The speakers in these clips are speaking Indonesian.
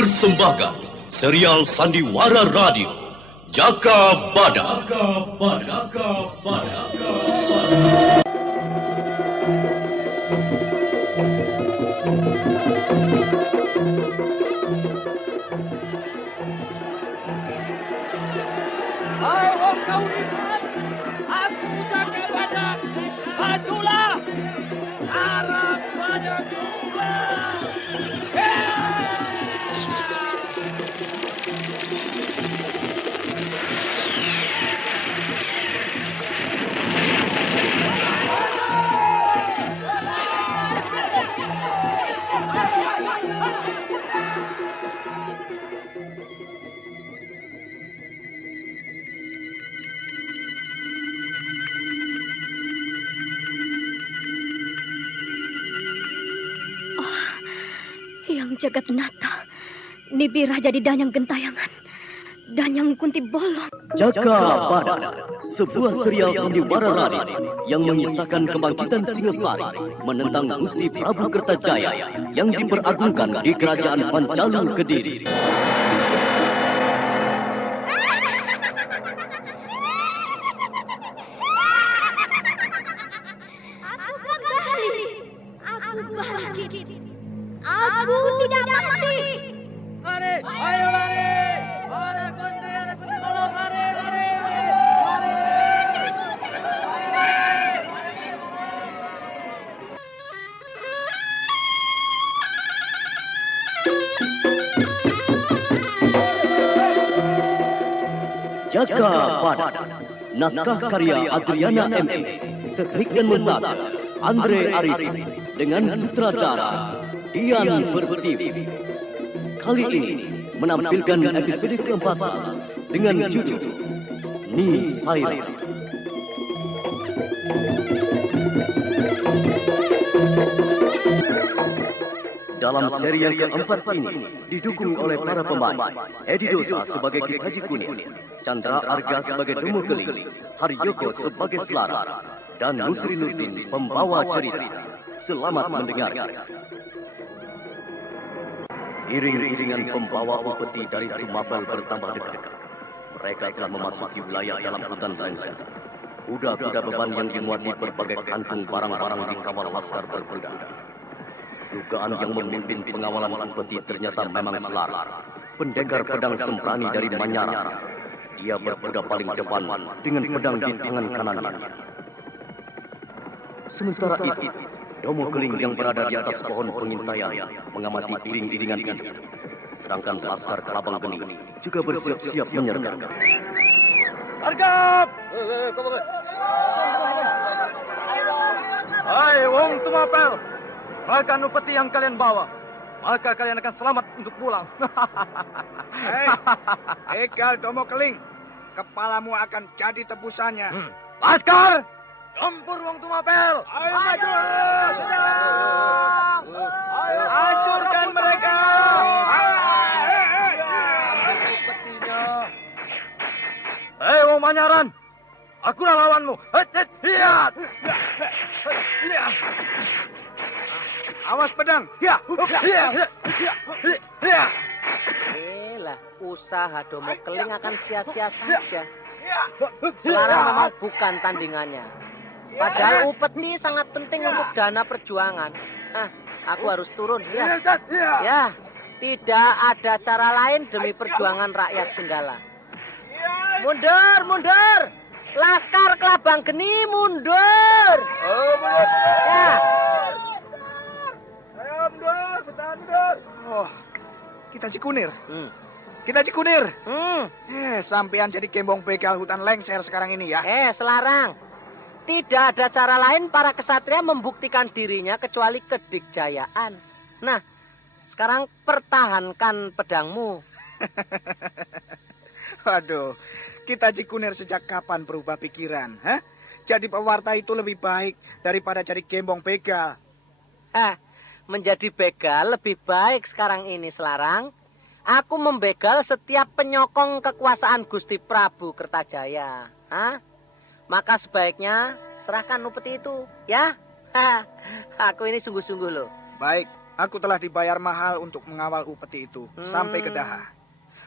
mempersembahkan serial Sandiwara Radio Jaka Badak. Hai wong kauripan, aku Jaka Badak, majulah, arah pada juga. Yang Jagatnata, Nibira jadi Danyang Gentayangan, Danyang Kunti Bolong. Jaka Badak, sebuah serial Sandiwara Radio yang mengisahkan kebangkitan Singasari menentang Gusti Prabu Kertajaya yang diperagungkan di Kerajaan Pancalu Kediri. Aku kembali, aku bangkit. Aku tidak mati. Lari, ayo lari. Ada kunti bolong, lari. Jaka Badak, naskah karya Adriana M.E, teknik dan montase Andre Arifin, dengan sutradara Dian Pertiwi. Kali ini menampilkan episode ke-14 dengan judul Ni Saira. Dalam seri yang keempat ini didukung oleh para pemain Edi Dosa sebagai Ki Haji Kunir, Chandra Arga sebagai Domo Keling, Haryoko sebagai Selara, dan Nusri Nurdin pembawa cerita. Selamat mendengarkan. Iring-iringan pembawa upeti dari Tumapel bertambah dekat. Mereka telah memasuki wilayah dalam hutan lengser. Kuda-kuda beban yang dimuati berbagai kantung barang-barang dikawal laskar berkuda. Dugaan yang memimpin pengawalan upeti ternyata memang Selara, pendekar pedang sembrani dari Manyara. Dia berkuda paling depan dengan pedang di tangan kanannya. Sementara itu, Domo Keling yang berada di atas pohon pengintaian mengamati iring-iringan itu. Sedangkan laskar Kelabang Geni juga bersiap-siap menyergap. Hargap! Hai wong Tumapel, makan upeti yang kalian bawa, maka kalian akan selamat untuk pulang. Hei, Ekal Domo Keling, kepalamu akan jadi tebusannya. Laskar! Campur wong Tumapel! Ayo maju! Hancurkan mereka! Hei wong Manyaran, akulah lawanmu. Lihat! Awas pedang! Lah, usaha Domo Keling akan sia-sia saja. Selarang memang bukan tandingannya. Padahal upeti sangat penting untuk dana perjuangan. Aku harus turun, ya. Ya, tidak ada cara lain demi perjuangan rakyat Jenggala. Mundur, mundur! Laskar Kelabang Geni, mundur! Ya. Ayo mundur, bertahan mundur. Oh, kita Cikunir. Kita Cikunir. Sampean jadi gembong begal hutan lengser sekarang ini ya. Selarang. Tidak ada cara lain para kesatria membuktikan dirinya kecuali kedikjayaan. Nah, sekarang pertahankan pedangmu. Waduh, kita Cikunir sejak kapan berubah pikiran? Jadi pewarta itu lebih baik daripada jadi gembong begal. Menjadi begal lebih baik sekarang ini, Selarang. Aku membegal setiap penyokong kekuasaan Gusti Prabu Kertajaya. Maka sebaiknya serahkan upeti itu, ya. Aku ini sungguh-sungguh loh. Baik, Aku telah dibayar mahal untuk mengawal upeti itu sampai ke Daha.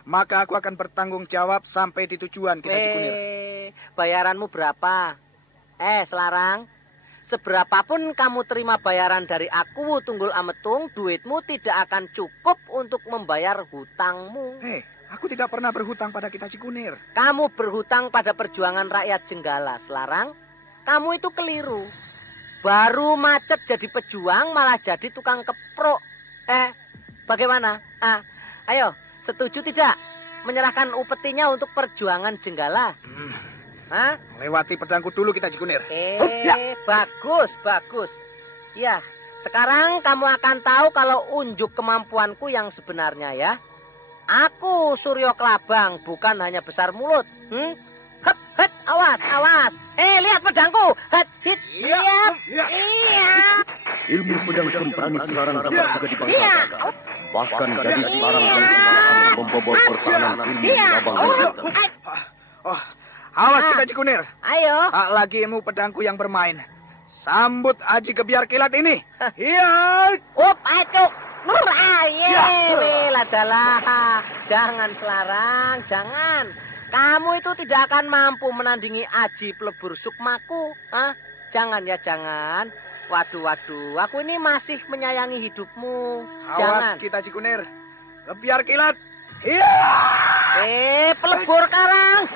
Maka aku akan bertanggung jawab sampai di tujuan kita Cikunir. Bayaranmu berapa? Selarang, seberapapun kamu terima bayaran dari aku, Tunggul Ametung, duitmu tidak akan cukup untuk membayar hutangmu. Aku tidak pernah berhutang pada kita Cikunir. Kamu berhutang pada perjuangan rakyat Jenggala, Selarang. Kamu itu keliru. Baru macet jadi pejuang, malah jadi tukang keprok. Bagaimana? Ayo, setuju tidak menyerahkan upetinya untuk perjuangan Jenggala? Lewati pedangku dulu kita Cikunir. Bagus. Ya, sekarang kamu akan tahu kalau unjuk kemampuanku yang sebenarnya ya. Aku Suryo Kelabang, bukan hanya besar mulut. Het, awas. Lihat pedangku. Het, hit. Iya. Ilmu pedang sembrani Selarang dapat juga dibangsakan. Bahkan gadis Selarang yang akan membobol pertahanan ilmu Kelabang dan Awas kita Cikunir. Ayo. Tak lagi ilmu pedangku yang bermain. Sambut Aji Gebiar Kilat ini. Iya. Ayo. Ladalah. Jangan Selarang, jangan. Kamu itu tidak akan mampu menandingi Aji Pelebur Sukmaku. Jangan ya, jangan. Waduh, aku ini masih menyayangi hidupmu. Awas Jangan. kita Cikunir. Gebiar Kilat. Iya. Pelebur karang.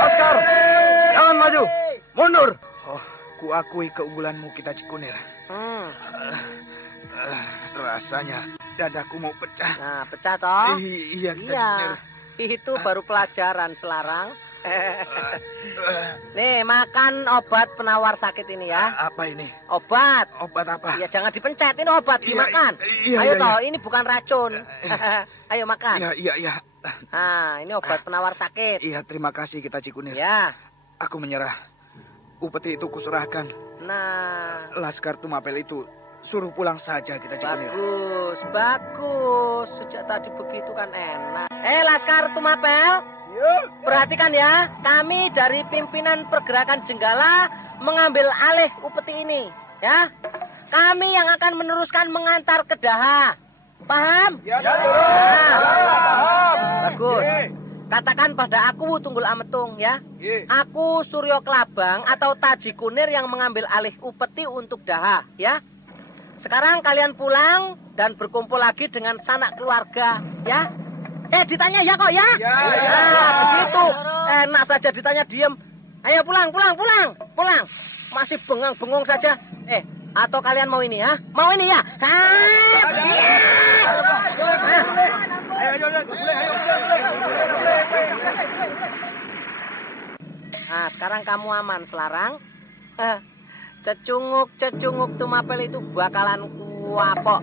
Laskar, jangan maju. Mundur. Kuakui keunggulanmu kita Cikunir. Rasanya dadaku mau pecah. Nah, pecah toh? Iya kita Cikunir. Itu baru pelajaran Selarang. Nih, makan obat penawar sakit ini ya. Apa ini? Obat. Obat apa? Ya jangan dipencet, ini obat dimakan. Ayo toh, ini bukan racun. Ayo makan. Iya. Nah, ini obat penawar sakit. Iya, terima kasih kita Cikunir. Ya. Aku menyerah. Upeti itu kuserahkan. Nah, Laskar Tumapel itu suruh pulang saja kita Cikunir. bagus. Sejak tadi begitu kan enak. Laskar Tumapel. Perhatikan ya, kami dari pimpinan pergerakan Jenggala mengambil alih upeti ini, ya. Kami yang akan meneruskan mengantar ke Daha. Paham? Ya, Bagus. Katakan pada aku Tunggul Ametung ya. Aku Suryo Kelabang atau Taji Kunir yang mengambil alih upeti untuk Daha, ya. Sekarang kalian pulang dan berkumpul lagi dengan sanak keluarga, ya. Ditanya ya kok ya? Begitu. Enak saja ditanya diem. Ayo pulang. Masih bengang-bengong saja. Atau kalian mau ini ya? Mau ini ya? Nah, sekarang kamu aman Selarang. Cecunguk Tumapel itu bakalan kuapok.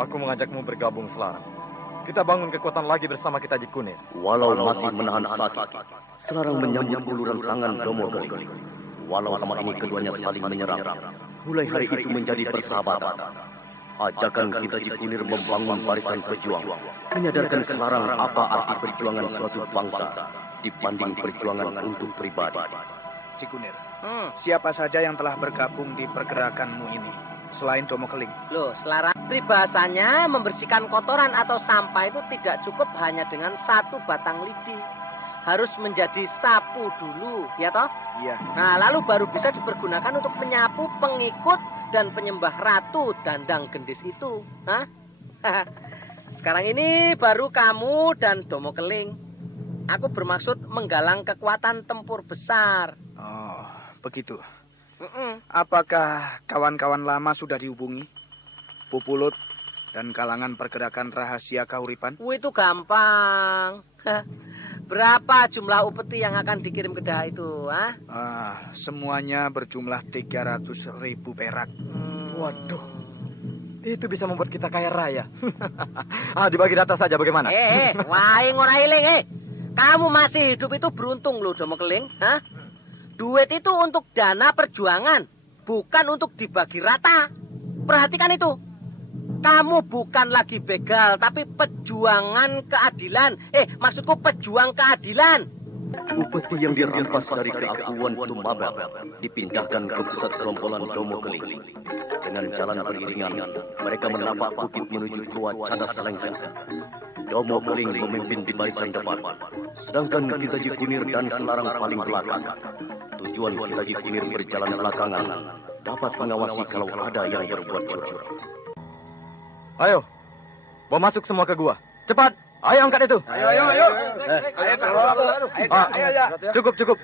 Aku mengajakmu bergabung Selarang. Kita bangun kekuatan lagi bersama kita Cikunir. Walau masih menahan sakit, Selarang menyambut uluran tangan Domo Geling. Walau selama ini keduanya saling menyerang, mulai hari itu menjadi persahabatan. Ajakan kita Cikunir membangun barisan pejuang, menyadarkan Selarang apa arti perjuangan suatu bangsa dibanding perjuangan untuk pribadi. Cikunir, siapa saja yang telah bergabung di pergerakanmu ini selain Domo Keling? Loh, Selarang, peribahasanya membersihkan kotoran atau sampah itu tidak cukup hanya dengan satu batang lidi. Harus menjadi sapu dulu, ya toh? Iya. Nah, lalu baru bisa dipergunakan untuk menyapu pengikut dan penyembah Ratu Dandang Gendis itu. Sekarang ini baru kamu dan Domo Keling. Aku bermaksud menggalang kekuatan tempur besar. Oh, begitu. Apakah kawan-kawan lama sudah dihubungi? Pupulut dan kalangan pergerakan rahasia Kahuripan? Itu gampang. Berapa jumlah upeti yang akan dikirim ke Daha itu? Semuanya berjumlah 300.000 perak. Waduh, itu bisa membuat kita kaya raya. Dibagi data saja bagaimana? Wae ngorailing, Kamu masih hidup itu beruntung loh, Domo Keling. Duit itu untuk dana perjuangan, bukan untuk dibagi rata. Perhatikan itu. kamu bukan lagi begal, tapi pejuangan keadilan. Maksudku pejuang keadilan. Upeti yang dirampas dari keakuan Tumabel dipindahkan ke pusat gerombolan Domo Keling. Dengan jalan beriringan, mereka menapak bukit menuju Gua Cadas Lengser. Domo Keling memimpin di barisan depan, sedangkan Kitaji Kunir dan Selarang paling belakang. Tujuan Kitaji Kunir berjalan belakangan, dapat mengawasi kalau ada yang berbuat curang. Ayo, bawa masuk semua ke gua. Cepat, ayo angkat itu. Ayo. Cukup.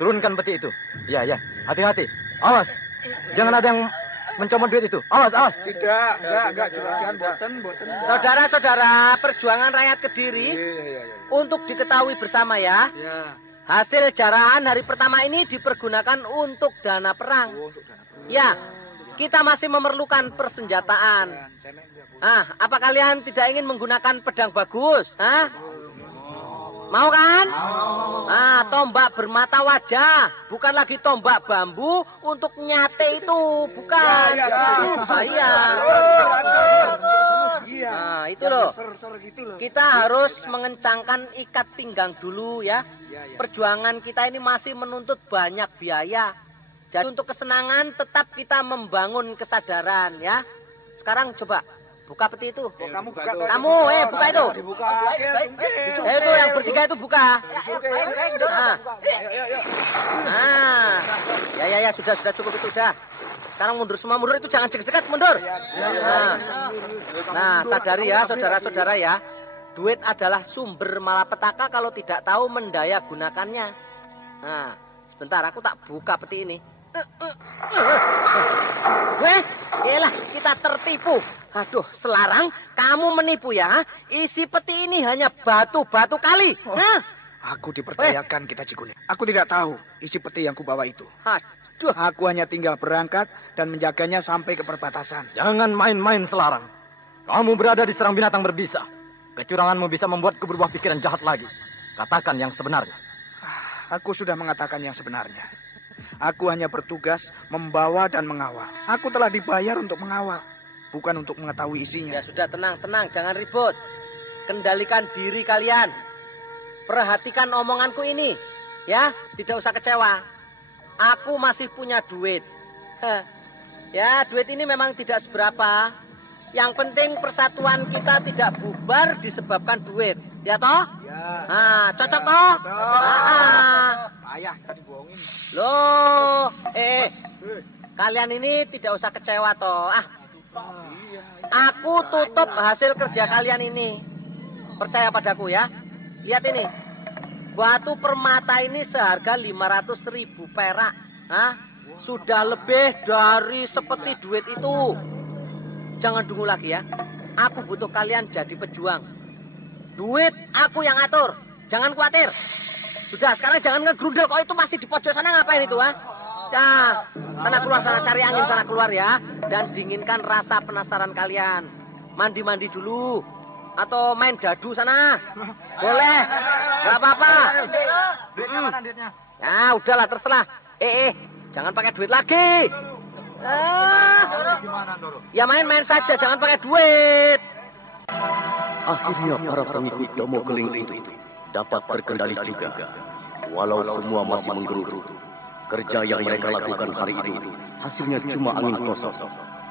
Turunkan peti itu. Ya. Hati-hati. Awas. Jangan ada yang mencomot duit itu. Awas. Tidak, enggak. Juragan, boten. Saudara-saudara, perjuangan rakyat Kediri untuk diketahui bersama ya. Hasil jarahan hari pertama ini dipergunakan untuk dana perang. Ya, kita masih memerlukan persenjataan. Apa kalian tidak ingin menggunakan pedang bagus? Mau kan? Tombak bermata wajah, bukan lagi tombak bambu untuk nyate itu, bukan. Iya. Itu loh. Kita harus mengencangkan ikat pinggang dulu ya. Perjuangan kita ini masih menuntut banyak biaya. Jadi untuk kesenangan tetap kita membangun kesadaran ya. Sekarang coba buka peti itu. Kamu buka. Kamu, buka itu. Itu yang bertiga itu buka. Ya, sudah cukup itu udah. Sekarang mundur semua, mundur itu jangan dekat-dekat, mundur. Nah, sadari ya, saudara-saudara ya. Duit adalah sumber malapetaka kalau tidak tahu mendaya gunakannya. Nah, sebentar aku tak buka peti ini. Yalah, kita tertipu. Aduh, Selarang, kamu menipu ya. Isi peti ini hanya batu-batu kali. Aku dipercayakan Kitaji Kunir. Aku tidak tahu isi peti yang kubawa itu. Aduh. Aku hanya tinggal berangkat dan menjaganya sampai ke perbatasan. Jangan main-main, Selarang. Kamu berada di sarang binatang berbisa. Kecuranganmu bisa membuatku berubah pikiran jahat lagi. Katakan yang sebenarnya. Aku sudah mengatakan yang sebenarnya. Aku hanya bertugas membawa dan mengawal. Aku telah dibayar untuk mengawal, bukan untuk mengetahui isinya. Ya sudah, tenang, jangan ribut. Kendalikan diri kalian. Perhatikan omonganku ini. Ya, tidak usah kecewa. Aku masih punya duit. Ya, duit ini memang tidak seberapa. Yang penting persatuan kita tidak bubar disebabkan duit. Ya toh? Ya. Cocok toh? Ayah tadi bohongin. Loh, kalian ini tidak usah kecewa toh. Aku tutup hasil kerja kalian ini. Percaya padaku ya. Lihat ini. Batu permata ini seharga 500.000 perak. Sudah lebih dari seperti duit itu. Jangan tunggu lagi ya. Aku butuh kalian jadi pejuang. Duit aku yang atur. Jangan khawatir. Sudah, sekarang jangan ngegrundel. Kok itu masih di pojok sana ngapain itu, Ya, sana keluar, sana cari angin, sana keluar ya. Dan dinginkan rasa penasaran kalian. Mandi-mandi dulu. Atau main jadu sana. Boleh. Gak apa-apa. Ya, udahlah, terserah. Jangan pakai duit lagi. Ya main-main saja, jangan pakai duit. Akhirnya para pengikut Domo Keling itu dapat terkendali juga. Walau semua masih menggerutu, kerja yang mereka lakukan hari itu hasilnya cuma angin kosong.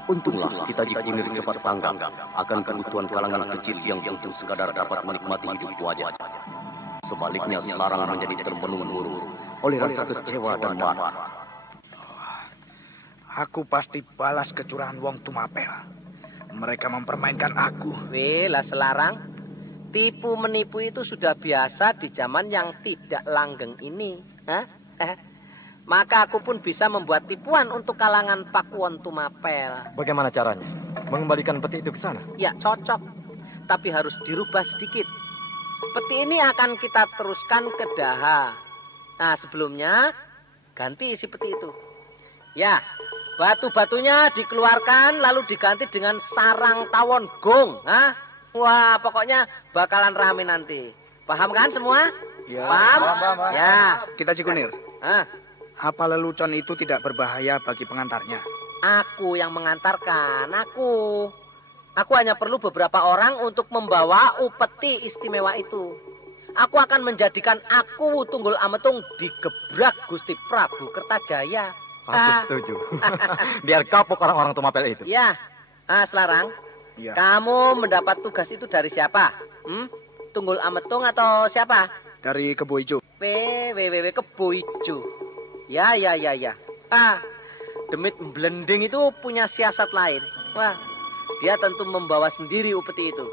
Untunglah Kitaji Kunir cepat tanggap akan kebutuhan kalangan kecil yang butuh sekadar dapat menikmati hidup wajar. Sebaliknya Selarang menjadi termenung-menung oleh rasa kecewa dan marah. Aku pasti balas kecurangan wong Tumapel. Mereka mempermainkan aku. Lah Selarang, tipu menipu itu sudah biasa di zaman yang tidak langgeng ini. Maka aku pun bisa membuat tipuan untuk kalangan Pakuwon Tumapel. Bagaimana caranya? Mengembalikan peti itu ke sana? Ya cocok, tapi harus dirubah sedikit. Peti ini akan kita teruskan ke Daha. Nah sebelumnya ganti isi peti itu. Ya, batu-batunya dikeluarkan lalu diganti dengan sarang tawon gong. Wah, pokoknya bakalan rame nanti. Paham kan semua? Ya. Paham? Ya. Kitaji Kunir. Apa lelucon itu tidak berbahaya bagi pengantarnya? Aku yang mengantarkan, aku. Aku hanya perlu beberapa orang untuk membawa upeti istimewa itu. Aku akan menjadikan Aku Tunggul Ametung digebrak Gusti Prabu Kertajaya. Aku setuju. Biar kapok orang-orang Tumapel itu. Ya, Selarang, Ya. kamu mendapat tugas itu dari siapa? Tunggul Ametung atau siapa? Dari Kebo Ijo. Kebo Ijo. Ya. Demit Blending itu punya siasat lain. Wah, dia tentu membawa sendiri upeti itu.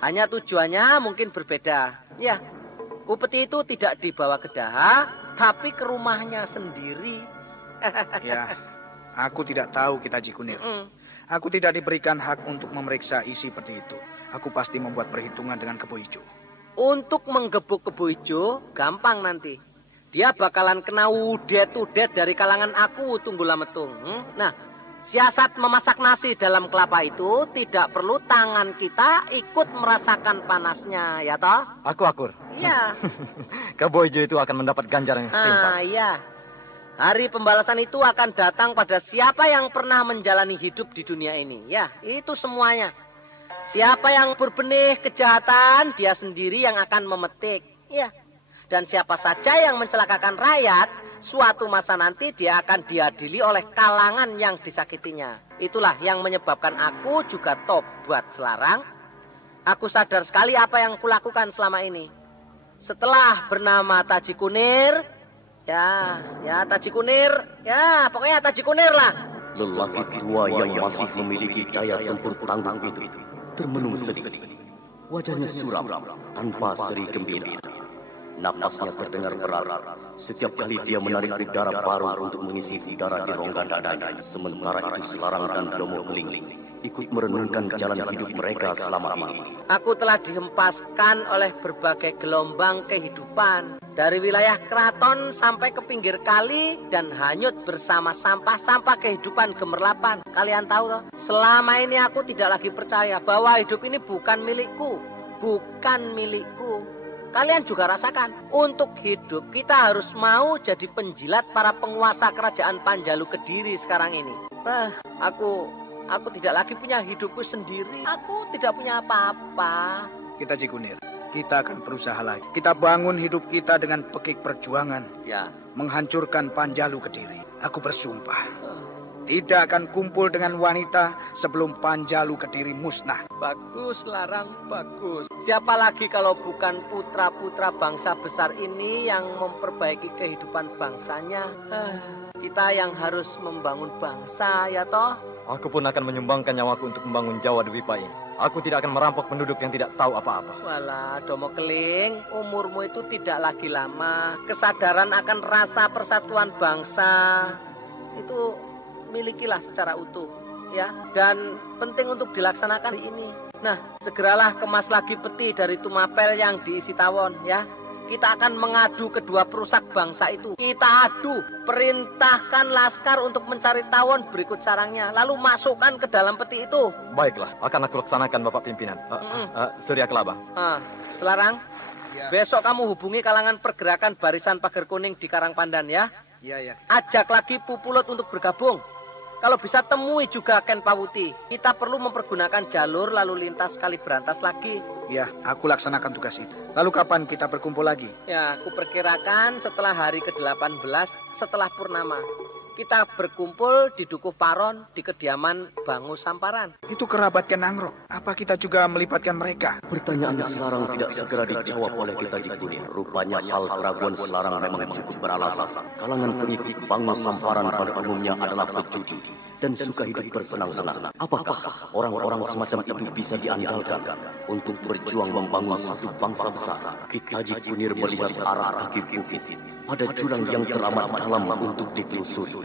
Hanya tujuannya mungkin berbeda. Ya, upeti itu tidak dibawa ke Daha, tapi ke rumahnya sendiri. Ya, aku tidak tahu kita Jikunir. Aku tidak diberikan hak untuk memeriksa isi peti itu. Aku pasti membuat perhitungan dengan Kebo Ijo. Untuk menggebuk Kebo Ijo, gampang nanti. Dia bakalan kena udet-udet dari kalangan Aku Tunggul Ametung. Nah, siasat memasak nasi dalam kelapa itu tidak perlu tangan kita ikut merasakan panasnya, ya toh? Aku akur. Iya. Kebo Ijo itu akan mendapat ganjaran yang setimpal. Iya. Hari pembalasan itu akan datang pada siapa yang pernah menjalani hidup di dunia ini. Ya, itu semuanya. Siapa yang berbenih kejahatan, dia sendiri yang akan memetik. Ya. Dan siapa saja yang mencelakakan rakyat, suatu masa nanti dia akan diadili oleh kalangan yang disakitinya. Itulah yang menyebabkan aku juga tobat Selarang. Aku sadar sekali apa yang kulakukan selama ini. Setelah bernama Taji Kunir, ya Taji Kunir, ya pokoknya Taji Kunir lah. Lelaki tua yang masih memiliki daya tempur tangguh itu termenung sedih. Wajahnya suram tanpa seri gembira. Napasnya terdengar berat. Setiap kali dia menarik udara baru untuk mengisi udara di rongga dadanya. Sementara itu Selarang dan Domo Keling ikut merenungkan jalan hidup mereka selama ini. Aku telah dihempaskan oleh berbagai gelombang kehidupan. Dari wilayah keraton sampai ke pinggir kali dan hanyut bersama sampah-sampah kehidupan gemerlapan. Kalian tahu toh, selama ini aku tidak lagi percaya bahwa hidup ini bukan milikku. Bukan milikku. Kalian juga rasakan, untuk hidup kita harus mau jadi penjilat para penguasa kerajaan Panjalu Kediri sekarang ini. Aku tidak lagi punya hidupku sendiri. Aku tidak punya apa-apa. Kita Jikunir, kita akan berusaha lagi. Kita bangun hidup kita dengan pekik perjuangan. Ya. Menghancurkan Panjalu Kediri. Aku bersumpah. Tidak akan kumpul dengan wanita sebelum Panjalu Kediri musnah. Bagus, Larang, bagus. Siapa lagi kalau bukan putra-putra bangsa besar ini yang memperbaiki kehidupan bangsanya? Kita yang harus membangun bangsa, ya toh? Aku pun akan menyumbangkan nyawaku untuk membangun Jawa Dwipa ini. Aku tidak akan merampok penduduk yang tidak tahu apa-apa. Walah, Domo Keling, umurmu itu tidak lagi lama. Kesadaran akan rasa persatuan bangsa itu milikilah secara utuh, ya. Dan penting untuk dilaksanakan ini. Nah, segeralah kemas lagi peti dari Tumapel yang diisi tawon, ya. Kita akan mengadu kedua perusak bangsa itu. Kita adu, perintahkan laskar untuk mencari tawon berikut sarangnya, lalu masukkan ke dalam peti itu. Baiklah, akan aku laksanakan Bapak Pimpinan. Surya Kelabang. Selarang, Ya. besok kamu hubungi kalangan pergerakan Barisan Pagar Kuning di Karangpandan, ya. Ya. Ajak lagi Pupulot untuk bergabung. Kalau bisa temui juga Ken Pawuti. Kita perlu mempergunakan jalur lalu lintas Kaliberantas lagi. Ya, aku laksanakan tugas itu. Lalu kapan kita berkumpul lagi? Ya, aku perkirakan setelah hari ke-18 setelah purnama. Kita berkumpul di Dukuh Paron di kediaman Bangu Samparan. Itu kerabat Ken Angrok. Apa kita juga melibatkan mereka? Pertanyaan Selarang tidak segera dijawab oleh kita Jikunir. Rupanya hal keraguan Selarang memang cukup beralasan. Kalangan pengikut Bangu Samparan pada umumnya adalah pejudi dan suka hidup bersenang-senang. Apakah orang-orang semacam itu bisa diandalkan untuk berjuang membangun satu bangsa besar? Kita Jikunir melihat arah kaki bukit pada jurang yang teramat dalam untuk ditelusuri.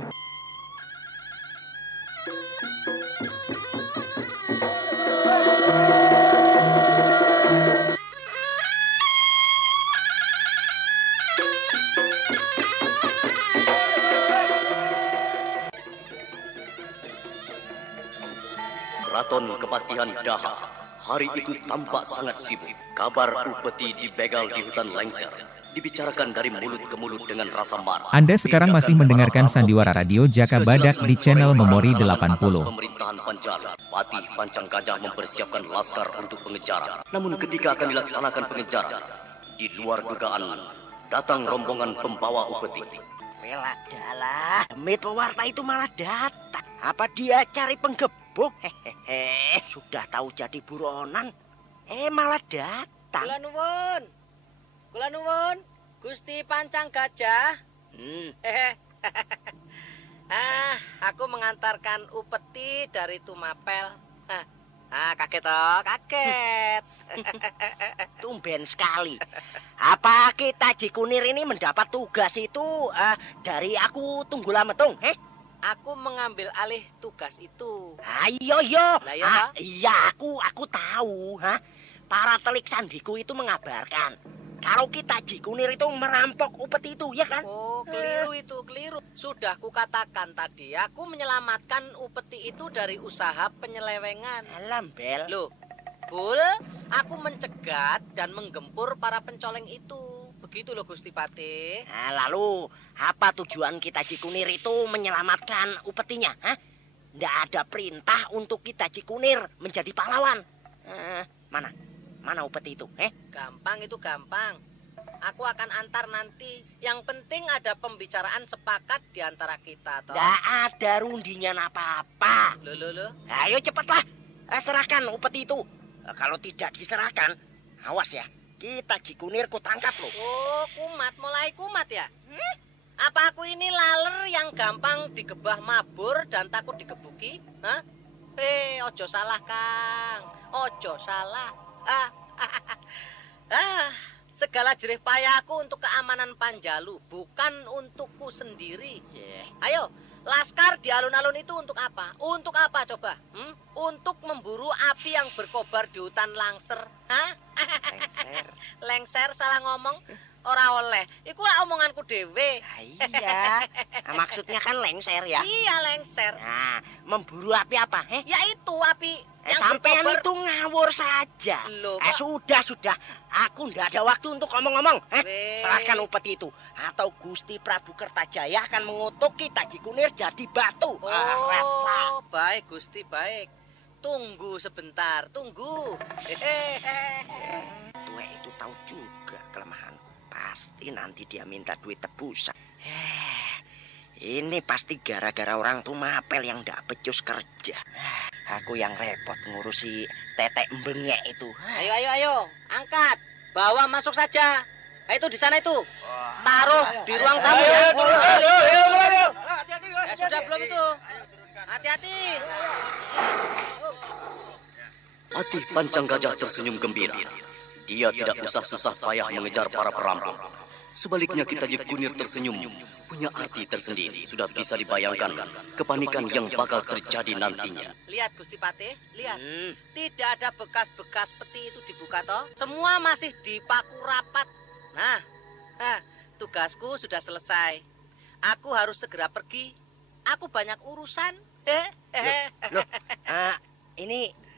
Keraton Kepatihan Daha hari itu tampak sangat sibuk. Kabar upeti dibegal di hutan lengser dibicarakan dari mulut ke mulut dengan rasa marah. Anda sekarang masih mendengarkan Sandiwara Radio Jaka Badak di channel Memori 80. Pemerintahan Panjalu, Patih Pancang Gajah mempersiapkan laskar untuk pengejaran. Namun ketika akan dilaksanakan pengejaran, di luar dugaan datang rombongan pembawa upeti. Weladalah, demit pewarta itu malah datang. Apa dia cari penggebuk? Hehehe, sudah tahu jadi buronan, malah datang. Kula nuwun, Gusti Pancang Gajah. Aku mengantarkan upeti dari Tumapel. Kaget toh, kaget. Tumben sekali. Apa kita Jikunir ini mendapat tugas itu dari aku Tunggula Metung? Aku mengambil alih tugas itu. Ayo yo. Lah ya, iya aku tahu. Para telik sandiku itu mengabarkan kalau kita Jikunir itu merampok upeti itu, ya kan? Oh, keliru itu, keliru. Sudah kukatakan tadi, aku menyelamatkan upeti itu dari usaha penyelewengan. Alambel. Loh, Bul, aku mencegat dan menggempur para pencoleng itu. Begitu loh Gusti Patih. Lalu apa tujuan kita Jikunir itu menyelamatkan upetinya? Nggak ada perintah untuk kita Jikunir menjadi pahlawan. Mana upeti itu? Gampang itu gampang. Aku akan antar nanti. Yang penting ada pembicaraan sepakat di antara kita, toh. Nggak ada rundingan apa-apa. Loh. Ayo cepatlah, serahkan upeti itu. Kalau tidak diserahkan, awas ya. Kita Jikunir ku tangkap loh. Oh, mulai kumat ya? Apa aku ini laler yang gampang digebah mabur dan takut digebuki? Ojo salah, Kang. Ojo salah. Segala jerih payahku untuk keamanan Panjalu, bukan untukku sendiri. Ayo, laskar di alun-alun itu untuk apa? Untuk apa coba? Untuk memburu api yang berkobar di hutan Langser. Lengser salah ngomong. Ora oleh. Iku lah omonganku dewe. Iya. Maksudnya kan lengser ya? Iya, lengser. Nah, memburu api apa? Ya itu api yang sampean berkobar. itu ngawur saja. Loh, sudah. Aku ndak ada waktu untuk ngomong-ngomong. Serahkan upeti itu. Atau Gusti Prabu Kertajaya akan mengutuk kita Jikunir jadi batu. Oh, baik Gusti, baik. Tunggu sebentar, tunggu. Tuh itu tahu juga kelemahan. Pasti nanti dia minta duit tebusan. Ini pasti gara-gara orang Tumapel yang ndak becus kerja. Aku yang repot ngurusi tetek mbengek itu. Ayo, angkat. Bawa masuk saja. Itu di sana itu. Taruh di ruang tamu ya. Ayo. Ya sudah belum itu. Hati-hati. Patih Pancang Gajah tersenyum gembira. Dia tidak usah susah payah mengejar para perampok. Sebaliknya kita Jikunir tersenyum, punya arti tersendiri. Sudah bisa dibayangkan kepanikan yang bakal terjadi nantinya. Lihat Gusti Patih, lihat. Tidak ada bekas-bekas peti itu dibuka toh. Semua masih dipaku rapat. Nah, tugasku sudah selesai. Aku harus segera pergi. Aku banyak urusan.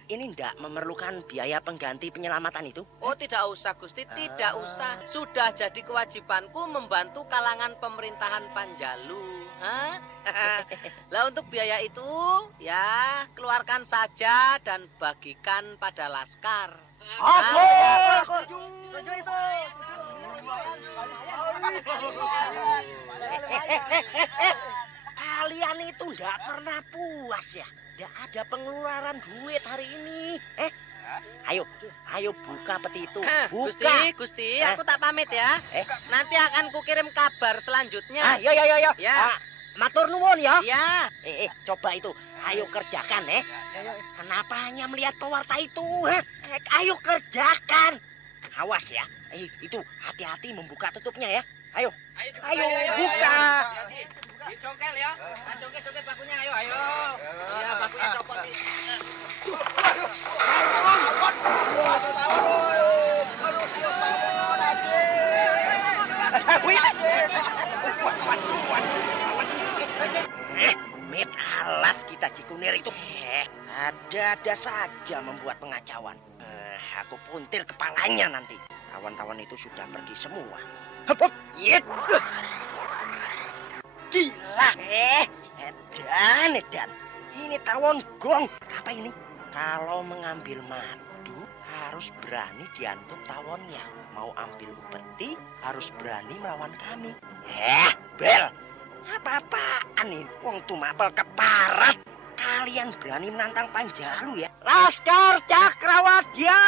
Ini ndak memerlukan biaya pengganti penyelamatan itu? Oh, tidak usah Gusti, tidak usah. Sudah jadi kewajibanku membantu kalangan pemerintahan Panjalu. Lah untuk biaya itu, ya keluarkan saja dan bagikan pada laskar. Aku. Setuju itu. Kalian itu ndak pernah puas ya? Nggak ada pengeluaran duit hari ini. Ayo buka peti itu. Buka. Gusti, aku tak pamit ya. Nanti akan kukirim kabar selanjutnya. Yo. Ya. Matur nuwun ya. Ya. Coba itu. Ayo kerjakan Kenapa hanya melihat pewarta itu? Ayo kerjakan. Awas ya. Itu hati-hati membuka tutupnya ya. Ayo buka. Dicongkel ya. Congkel bakunya ayo. Ya, bakunya copot. Mit alas kita Jikunir itu. Ada saja membuat pengacauan. Aku puntir kepalanya nanti. Tawan-tawan itu sudah pergi semua. Yit. Gila, Edan. Ini tawon gong. Apa ini? Kalau mengambil madu, harus berani diantuk tawonnya. Mau ambil upeti, harus berani melawan kami. Bel. Apa-apaan ini? Wong Tumapel keparat. Kalian berani menantang Panjalu ya? Laskar Cakrawadya!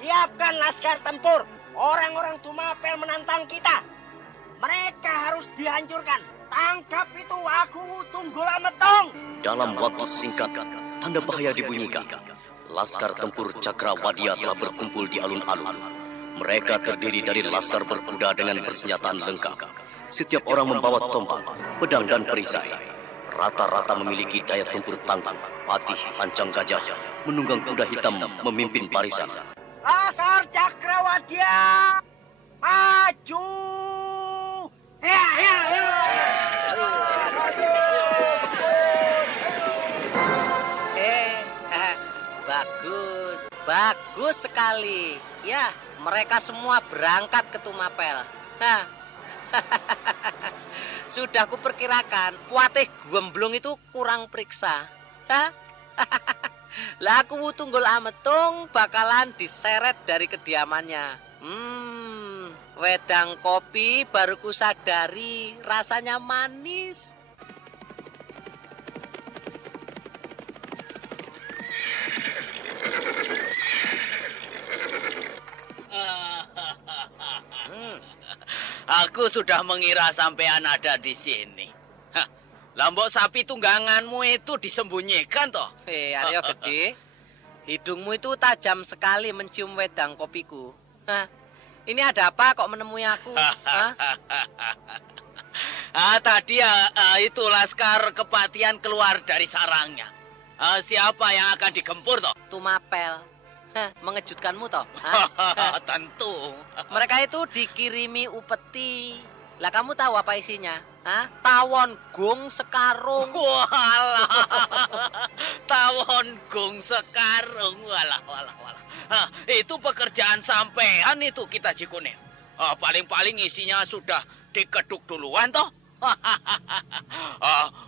Siapkan laskar tempur. Orang-orang Tumapel menantang kita. Mereka harus dihancurkan. Tangkap itu Aku Tunggul Ametong. Dalam waktu singkat, tanda bahaya dibunyikan. Laskar tempur Cakrawadya telah berkumpul di alun-alun. Mereka terdiri dari laskar berkuda dengan persenjataan lengkap. Setiap orang membawa tombak, pedang dan perisai. Rata-rata memiliki daya tempur tangguh. Patih pancang gajah menunggang kuda hitam memimpin barisan. Laskar Cakrawadya, maju! Bagus sekali. Ya, mereka semua berangkat ke Tumapel. Sudah kuperkirakan, Puatih Gemblung itu kurang periksa. Lah Aku Tunggul Ametung bakalan diseret dari kediamannya. Wedang kopi baru kusadari rasanya manis. Aku sudah mengira sampean ada di sini. Lambok sapi tungganganmu itu disembunyikan toh? Aryo Gede, hidungmu itu tajam sekali mencium wedang kopiku. Ini ada apa kok menemui aku? Tadi itu laskar kepatian keluar dari sarangnya. Siapa yang akan digempur toh? Tumapel. Mengejutkanmu toh? Tentu. Mereka itu dikirimi upeti. Lah kamu tahu apa isinya? Tawon gong sekarung. Walah. Tawon gong sekarung. Walah. Itu pekerjaan sampean itu kita Cikunir. Paling-paling isinya sudah dikeduk duluan toh.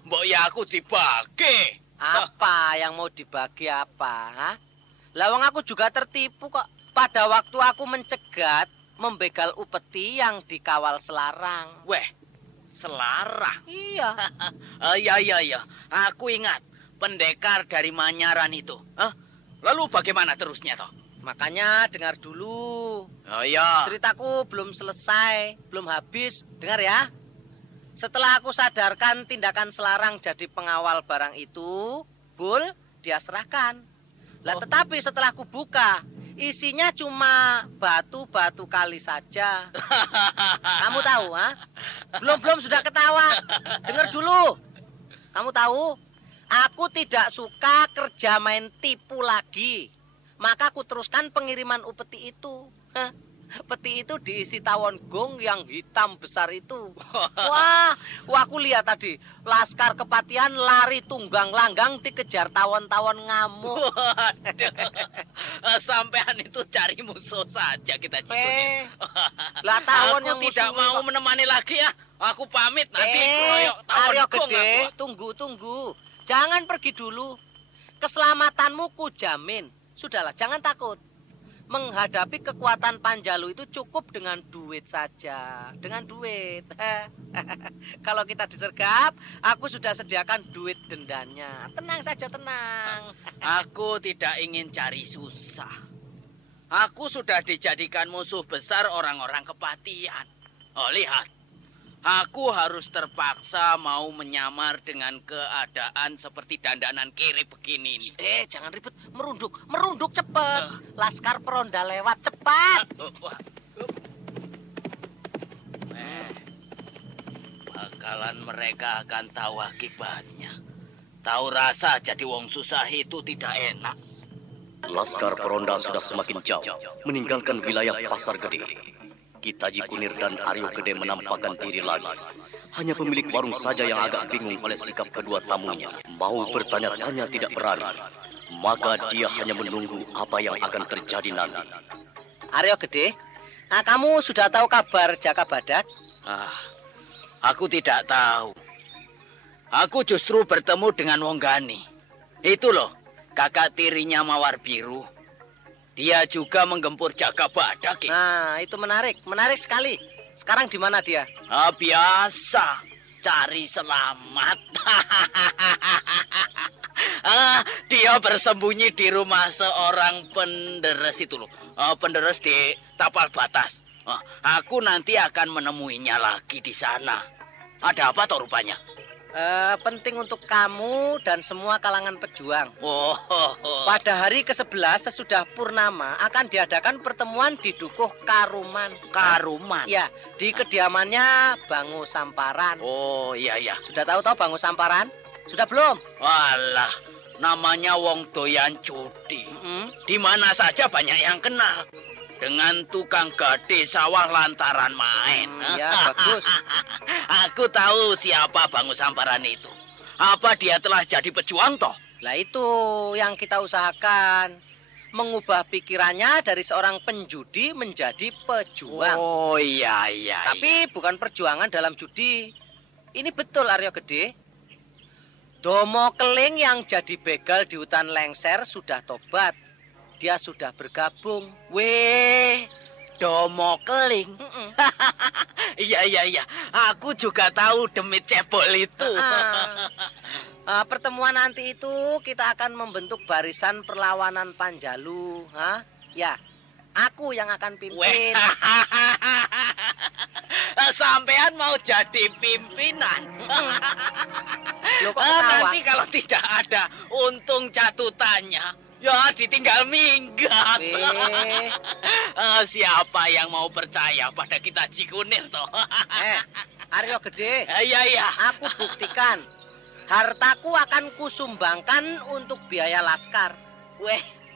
Mbok ya aku dibagi. Apa yang mau dibagi apa? Lawang aku juga tertipu kok. Pada waktu aku mencegat, membegal upeti yang dikawal selarang. Weh, selarang? Iya. Iya. Aku ingat pendekar dari Manyaran itu. Lalu bagaimana terusnya toh? Makanya dengar dulu. Oh iya. Ceritaku belum selesai, belum habis. Dengar ya. Setelah aku sadarkan tindakan selarang jadi pengawal barang itu, Bul, dia serahkan. Lah tetapi setelah aku buka, isinya cuma batu-batu kali saja. Kamu tahu, Belum sudah ketawa. Dengar dulu. Kamu tahu, aku tidak suka kerja main tipu lagi. Maka aku teruskan pengiriman upeti itu. Peti itu diisi tawon gong yang hitam besar itu. Wah, aku lihat tadi laskar kepatian lari tunggang langgang dikejar tawon-tawon ngamuk. Sampean itu cari musuh saja kita Cikunir. Lah tawon yang tidak mau menemani lagi ya. Aku pamit nanti keroyok tawon Aryo gong. Gede, tunggu. Jangan pergi dulu. Keselamatanmu ku jamin. Sudahlah, jangan takut. Menghadapi kekuatan Panjalu itu cukup dengan duit saja. Dengan duit. Kalau kita disergap, aku sudah sediakan duit dendanya. Tenang saja, tenang. Aku tidak ingin cari susah. Aku sudah dijadikan musuh besar orang-orang kepatian. Lihat. Aku harus terpaksa mau menyamar dengan keadaan seperti dandanan kiri begini. Jangan ribut. Merunduk cepat. Laskar peronda lewat cepat. Bakalan mereka akan tahu akibatnya. Tahu rasa jadi wong susah itu tidak enak. Laskar peronda sudah semakin jauh meninggalkan wilayah Pasar Gede. Kita Cikunir dan Aryo Gede menampakkan diri lagi. Hanya pemilik warung saja yang agak bingung oleh sikap kedua tamunya. Mau bertanya-tanya tidak berani. Maka dia hanya menunggu apa yang akan terjadi nanti. Aryo Gede, kamu sudah tahu kabar Jaka Badak? Aku tidak tahu. Aku justru bertemu dengan Wong Gani. Itu loh, kakak tirinya Mawar Biru. Dia juga menggempur Jaka Badak. Nah, itu menarik sekali. Sekarang di mana dia? Biasa, cari selamat. Dia bersembunyi di rumah seorang penderes itu loh. Penderes di tapal batas. Aku nanti akan menemuinya lagi di sana. Ada apa toh rupanya? Penting untuk kamu dan semua kalangan pejuang. Pada hari ke-11 sesudah purnama akan diadakan pertemuan di Dukuh Karuman. Karuman? Ya, di kediamannya Bangu Samparan. Oh, iya. Sudah tahu Bangu Samparan? Sudah belum? Walah, namanya wong doyan judi. Di mana saja banyak yang kenal. Dengan tukang gade sawah lantaran main. Ya, bagus. Aku tahu siapa Bangu Samparan itu. Apa dia telah jadi pejuang toh? Lah itu yang kita usahakan. Mengubah pikirannya dari seorang penjudi menjadi pejuang. Oh iya. Tapi bukan perjuangan dalam judi. Ini betul Aryo Gede. Domo Keling yang jadi begal di hutan Lengser sudah tobat. Dia sudah bergabung. Weh, Domo Keling. Iya. Aku juga tahu demit cebol itu. Pertemuan nanti itu kita akan membentuk barisan perlawanan Panjalu. Ya, aku yang akan pimpin. Sampean mau jadi pimpinan? Loh, kok ketawa? Nanti kalau tidak ada untung catutannya, ya ditinggal minggat. Siapa yang mau percaya pada kita Cikunir toh? Aryo Gede. Iya. Aku buktikan. Hartaku akan kusumbangkan untuk biaya laskar.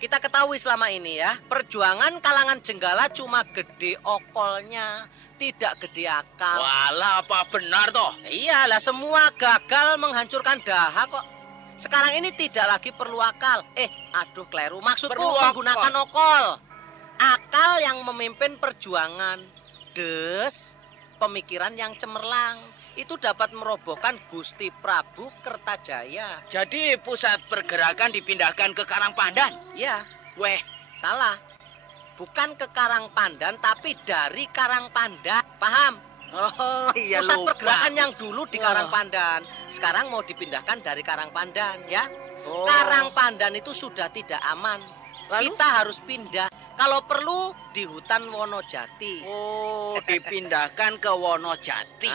Kita ketahui selama ini ya, perjuangan kalangan Jenggala cuma gede okolnya, tidak gede akal. Walah, apa benar toh? Iyalah, semua gagal menghancurkan Daha kok. Sekarang ini tidak lagi perlu akal. Aduh, kleru. Maksudku menggunakan okol. Akal yang memimpin perjuangan. Des, pemikiran yang cemerlang. Itu dapat merobohkan Gusti Prabu Kertajaya. Jadi pusat pergerakan dipindahkan ke Karangpandan? Ya. Salah. Bukan ke Karangpandan, tapi dari Karangpandan. Paham? Oh iya, Pusat lupa. pergerakan yang dulu di Karangpandan, sekarang mau dipindahkan dari Karangpandan, ya. Oh. Karangpandan itu sudah tidak aman. Lalu? Kita harus pindah. Kalau perlu di hutan Wonojati. Oh, dipindahkan ke Wonojati.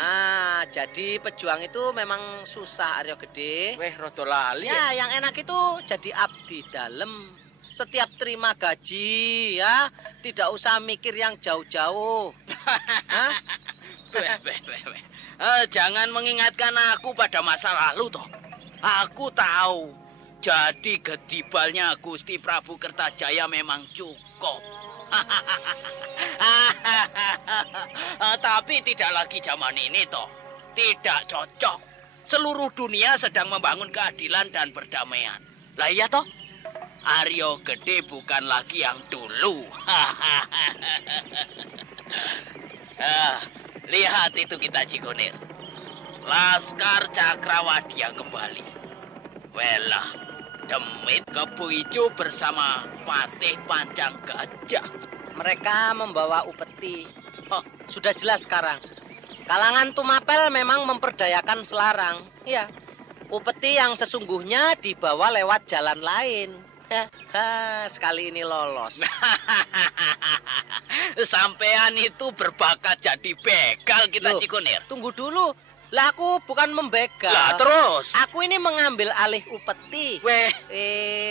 Jadi pejuang itu memang susah, Aryo Gede. Rodo lali. Ya, yang enak itu jadi abdi dalem. Setiap terima gaji, ya, tidak usah mikir yang jauh-jauh. Jangan mengingatkan aku pada masa lalu toh. Aku tahu. Jadi gedibalnya Gusti Prabu Kertajaya memang cukup. Tapi tidak lagi zaman ini toh. Tidak cocok. Seluruh dunia sedang membangun keadilan dan perdamaian. Lah iya toh? Aryo Gede bukan lagi yang dulu. Lihat itu kita Cikunir. Laskar Cakrawadia kembali. Welah, demit Kebu Ijo bersama Patih Pancang Gajah. Mereka membawa upeti. Sudah jelas sekarang. Kalangan Tumapel memang memperdayakan Selarang. Iya. Upeti yang sesungguhnya dibawa lewat jalan lain. Sekali ini lolos. Sampean itu berbakat jadi begal kita Cikunir. Tunggu dulu. Lah aku bukan membegal. Lah terus? Aku ini mengambil alih upeti.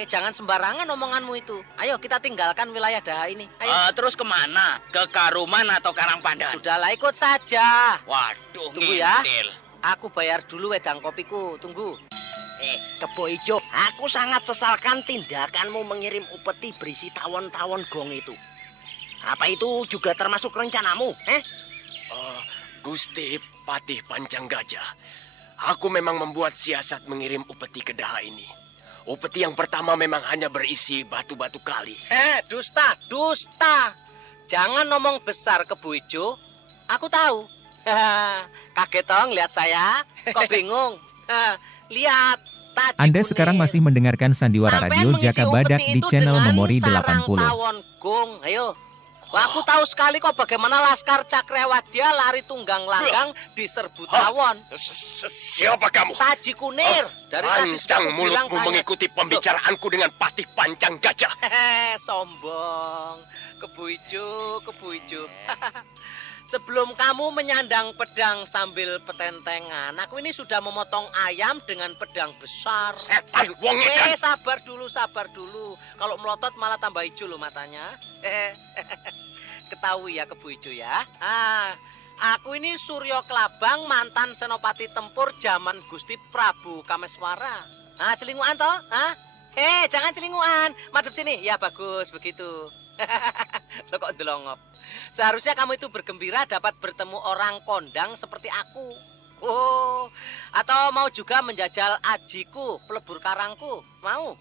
Jangan sembarangan omonganmu itu. Ayo kita tinggalkan wilayah Daha ini. Ayo. Terus kemana? Ke Karuman atau Karangpandan? Sudahlah, ikut saja. Waduh, tunggu ngintil. Ya. Aku bayar dulu wedang kopiku. Tunggu. Kebo Ijo, aku sangat sesalkan tindakanmu mengirim upeti berisi tawon-tawon gong itu. Apa itu juga termasuk rencanamu? Gusti Patih Pancang Gajah, aku memang membuat siasat mengirim upeti ke Daha ini. Upeti yang pertama memang hanya berisi batu-batu kali. Dusta. Jangan ngomong besar, Kebo Ijo. Aku tahu. Kaget toh lihat saya? Kok bingung? Lihat. Anda sekarang masih mendengarkan Sandiwara Radio Jaka Badak di channel Memori 80. Tawon gong, ayo. Wah, aku tahu sekali kok bagaimana Laskar Cakrewadya lari tunggang langgang di serbu tawon. Siapa kamu? Taji Kunir. Dari tadi Pancang mulutmu mengikuti pembicaraanku dengan Patih Pancang Gajah. Sombong. Kebo Ijo. Sebelum kamu menyandang pedang sambil petentengan, aku ini sudah memotong ayam dengan pedang besar. Setan, wong edan. Sabar dulu. Kalau melotot malah tambah hijau loh matanya. Ketahui ya Kebo Ijo ya. Aku ini Suryo Klabang, mantan senopati tempur zaman Gusti Prabu Kameswara. Celinguan toh? Jangan celinguan. Madep sini. Ya bagus begitu. Lo kok ndelongop. Seharusnya kamu itu bergembira dapat bertemu orang kondang seperti aku. Atau mau juga menjajal ajiku, pelebur karangku. Mau?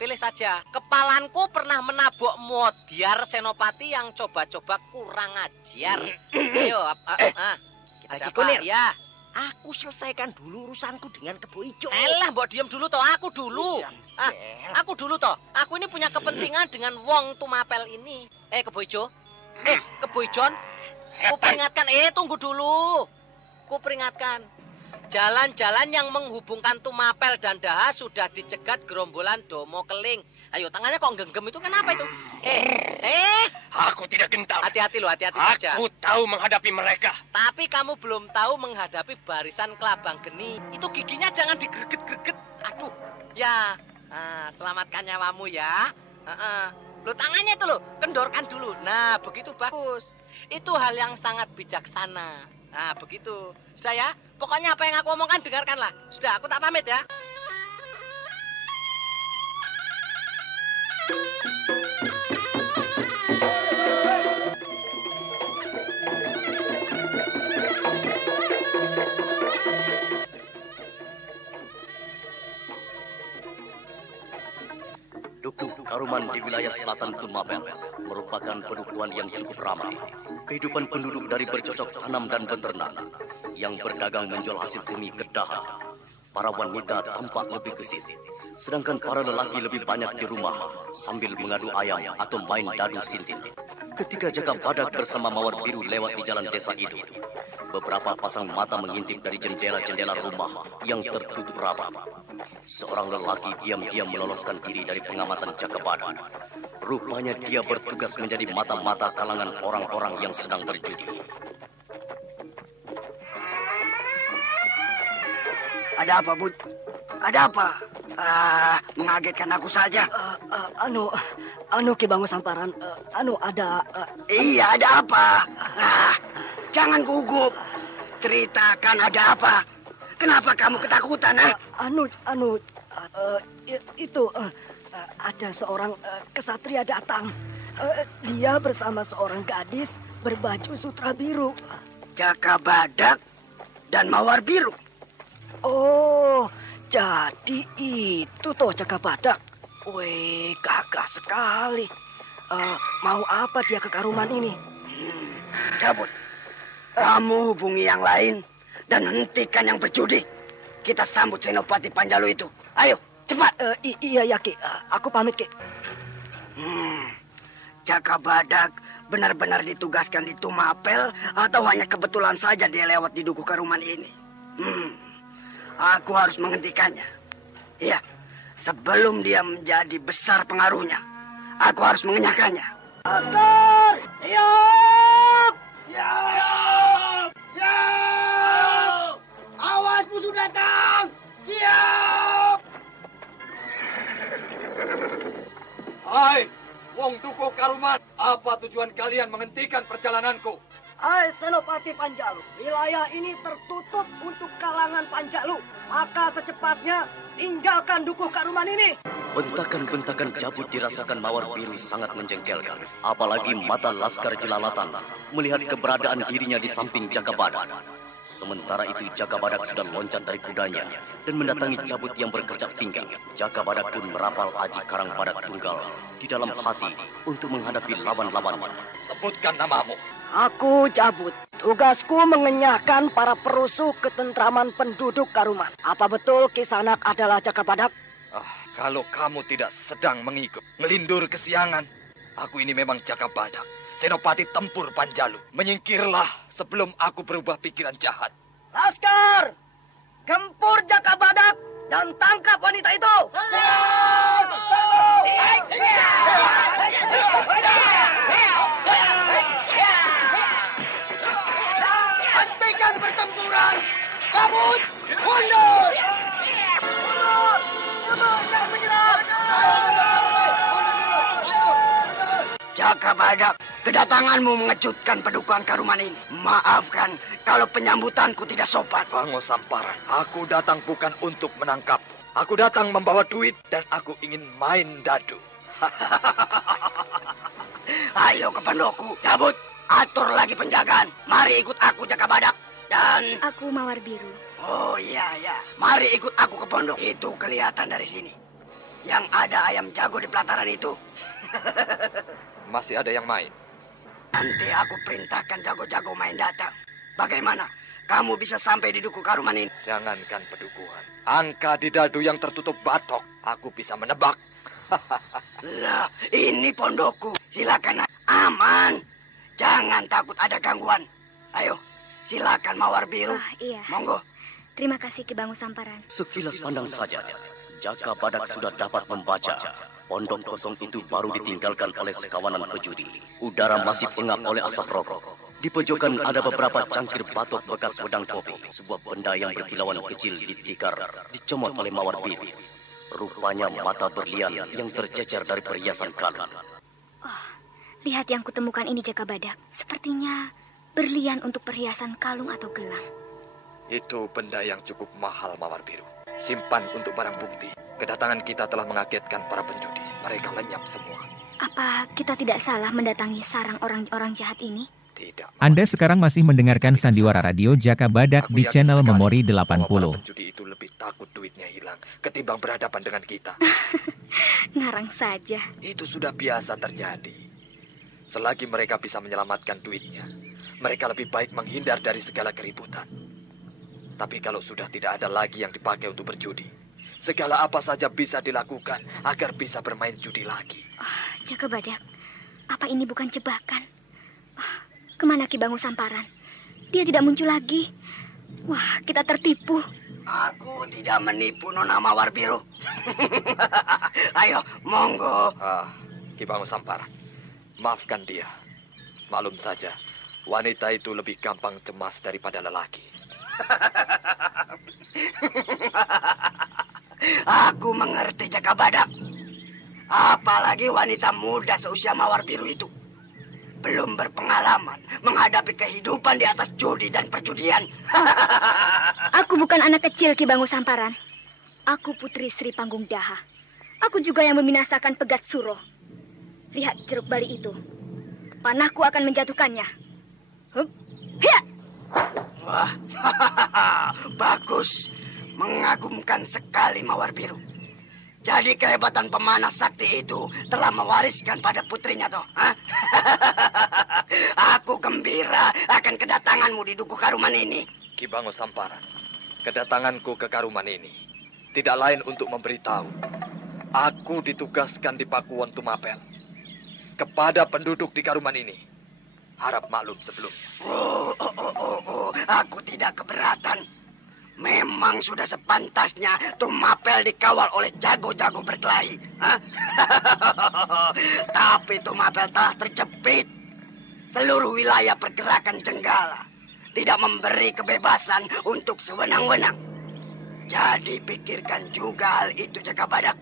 Pilih saja. Kepalanku pernah menabok Modiar Senopati yang coba-coba kurang ajar. Ayo, Taji Kunir. Ya. Aku selesaikan dulu urusanku dengan Kebo Ijo. Elah, mbok diem dulu toh. Aku dulu. Aku dulu toh. Aku ini punya kepentingan dengan wong Tumapel ini. Kebo Ijo. Kebo Ijon. Ku peringatkan. Tunggu dulu. Ku peringatkan. Jalan-jalan yang menghubungkan Tumapel dan Daha sudah dicegat gerombolan Domo Keling. Ayo, tangannya kok genggam itu kenapa itu? Aku tidak gentar. Hati-hati loh, hati-hati saja. Aku tahu menghadapi mereka. Tapi kamu belum tahu menghadapi barisan Kelabang Geni. Itu giginya jangan digreget-greget. Aduh, ya. Selamatkan nyawamu ya. Lo tangannya itu lo, kendorkan dulu. Nah, begitu bagus. Itu hal yang sangat bijaksana. Nah, begitu. Sudah ya, pokoknya apa yang aku omongkan dengarkanlah. Sudah, aku tak pamit ya. Dukuh Karuman di wilayah selatan Tumapel merupakan pedukuhan yang cukup ramai. Kehidupan penduduk dari bercocok tanam dan beternak, yang berdagang menjual hasil bumi ke Daha. Para wanita tampak lebih gesit, sedangkan para lelaki lebih banyak di rumah sambil mengadu ayam atau main dadu sintil. Ketika Jaka Badak bersama Mawar Biru lewat di jalan desa itu, beberapa pasang mata mengintip dari jendela-jendela rumah yang tertutup rapat. Seorang lelaki diam-diam meloloskan diri dari pengamatan Jaka Badak. Rupanya dia bertugas menjadi mata-mata kalangan orang-orang yang sedang berjudi. Ada apa, Bud? Ada apa? Mengagetkan aku saja. Ki Bangu Samparan, ada... Iya, ada apa? Jangan gugup. Ceritakan ada apa. Kenapa kamu ketakutan, ada seorang kesatria datang. Dia bersama seorang gadis berbaju sutra biru. Jaka Badak dan Mawar Biru. Oh, jadi itu toh Jaka Badak. Wih, gagah sekali. Mau apa dia ke Karuman ini? Cabut. Kamu hubungi yang lain dan hentikan yang berjudi. Kita sambut Senopati Panjalu itu. Ayo, cepat. Iya, Ki. Aku pamit, Ki. Jaka Badak benar-benar ditugaskan di Tumapel atau hanya kebetulan saja dia lewat di Dukuh Karuman ini? Aku harus menghentikannya. Iya, sebelum dia menjadi besar pengaruhnya, aku harus mengenyahkannya. Laskar, siap! Siap! Siap! Awas musuh datang! Siap! Hai, wong Dukuh Karuman, apa tujuan kalian menghentikan perjalananku? Hai Senopati Panjalu, wilayah ini tertutup untuk kalangan Panjalu. Maka secepatnya tinggalkan Dukuh Karuman ini. Bentakan-bentakan cabut dirasakan Mawar Biru sangat menjengkelkan. Apalagi mata Laskar Jelalatan melihat keberadaan dirinya di samping Jaka Badak. Sementara itu Jaka Badak sudah loncat dari kudanya dan mendatangi Cabut yang berkercap pinggang. Jaka Badak pun merapal aji Karang Badak Tunggal di dalam hati untuk menghadapi lawan-lawannya. Sebutkan namamu. Aku Cabut. Tugasku mengenyahkan para perusuh ketentraman penduduk Karuman. Apa betul Kisanak adalah Jaka Badak? Kalau kamu tidak sedang mengikut, melindur kesiangan, aku ini memang Jaka Badak, Senopati Tempur Panjalu. Menyingkirlah sebelum aku berubah pikiran jahat. Laskar, gempur Jaka Badak dan tangkap wanita itu. Hentikan pertempuran. Cabut, mundur. Jaka Badak, kedatanganmu mengejutkan padukuhan Karuman ini. Maafkan kalau penyambutanku tidak sopan. Bango Samparan, aku datang bukan untuk menangkapmu. Aku datang membawa duit dan aku ingin main dadu. Ayo ke pendoku, Cabut. Atur lagi penjagaan. Mari ikut aku Jaka Badak. Dan Aku Mawar Biru. oh iya. Mari ikut aku ke pondok. Itu kelihatan dari sini. Yang ada ayam jago di pelataran itu. Masih ada yang main. Nanti aku perintahkan jago-jago main datang. Bagaimana? Kamu bisa sampai di duku Karuman ini? Jangankan pedukuhan, angka di dadu yang tertutup batok, aku bisa menebak. Lah, ini pondokku. Silakan. Aman. Jangan takut ada gangguan. Ayo, silakan Mawar Biru. Iya. Monggo. Terima kasih Ki Bangu Samparan. Sekilas pandang saja, Jaka Badak sudah dapat membaca. Pondok kosong itu baru ditinggalkan oleh sekawanan pejudi. Udara masih pengap oleh asap rokok. Di pojokan ada beberapa cangkir batok bekas wedang kopi. Sebuah benda yang berkilauan kecil ditikar, dicomot oleh Mawar Biru. Rupanya mata berlian yang tercecer dari perhiasan kalung. Oh, lihat yang kutemukan ini Jaka Badak. Sepertinya berlian untuk perhiasan kalung atau gelang. Itu benda yang cukup mahal, Mawar Biru. Simpan untuk barang bukti. Kedatangan kita telah mengagetkan para penjudi. Mereka lenyap semua. Apa kita tidak salah mendatangi sarang orang-orang jahat ini? Tidak. Anda sekarang masih mendengarkan Sandiwara Radio Jaka Badak di channel Memori 80. Para penjudi itu lebih takut duitnya hilang ketimbang berhadapan dengan kita. Ngarang saja. Itu sudah biasa terjadi. Selagi mereka bisa menyelamatkan duitnya, mereka lebih baik menghindar dari segala keributan. Tapi kalau sudah tidak ada lagi yang dipakai untuk berjudi, segala apa saja bisa dilakukan agar bisa bermain judi lagi. Jaka Badak, apa ini bukan jebakan? Kemana Ki Bangu Samparan? Dia tidak muncul lagi. Wah, kita tertipu. Aku tidak menipu Nona Mawar Biru. Ayo, monggo. Ki Bangu Samparan, maafkan dia. Maklum saja, wanita itu lebih gampang cemas daripada lelaki. Aku mengerti Jaka Badak. Apalagi wanita muda seusia Mawar Biru itu. Belum berpengalaman menghadapi kehidupan di atas judi dan perjudian. Aku bukan anak kecil Ki Bangu Samparan. Aku putri Sri Panggung Daha. Aku juga yang membinasakan Pegat Suro. Lihat jeruk bali itu. Panahku akan menjatuhkannya. Hup. Hiya! Wah, bagus. Mengagumkan sekali Mawar Biru. Jadi kehebatan pemanah sakti itu telah mewariskan pada putrinya toh. Aku gembira akan kedatanganmu di duku Karuman ini. Ki Bangu Samparan, kedatanganku ke Karuman ini tidak lain untuk memberitahu. Aku ditugaskan di Pakuwon Tumapel. Kepada penduduk di Karuman ini, harap maklum sebelumnya. Aku tidak keberatan. Memang sudah sepantasnya Tumapel dikawal oleh jago-jago berkelahi. Tapi Tumapel telah terjepit. Seluruh wilayah pergerakan Jenggala tidak memberi kebebasan untuk sewenang-wenang. Jadi pikirkan juga hal itu Jaka Badak.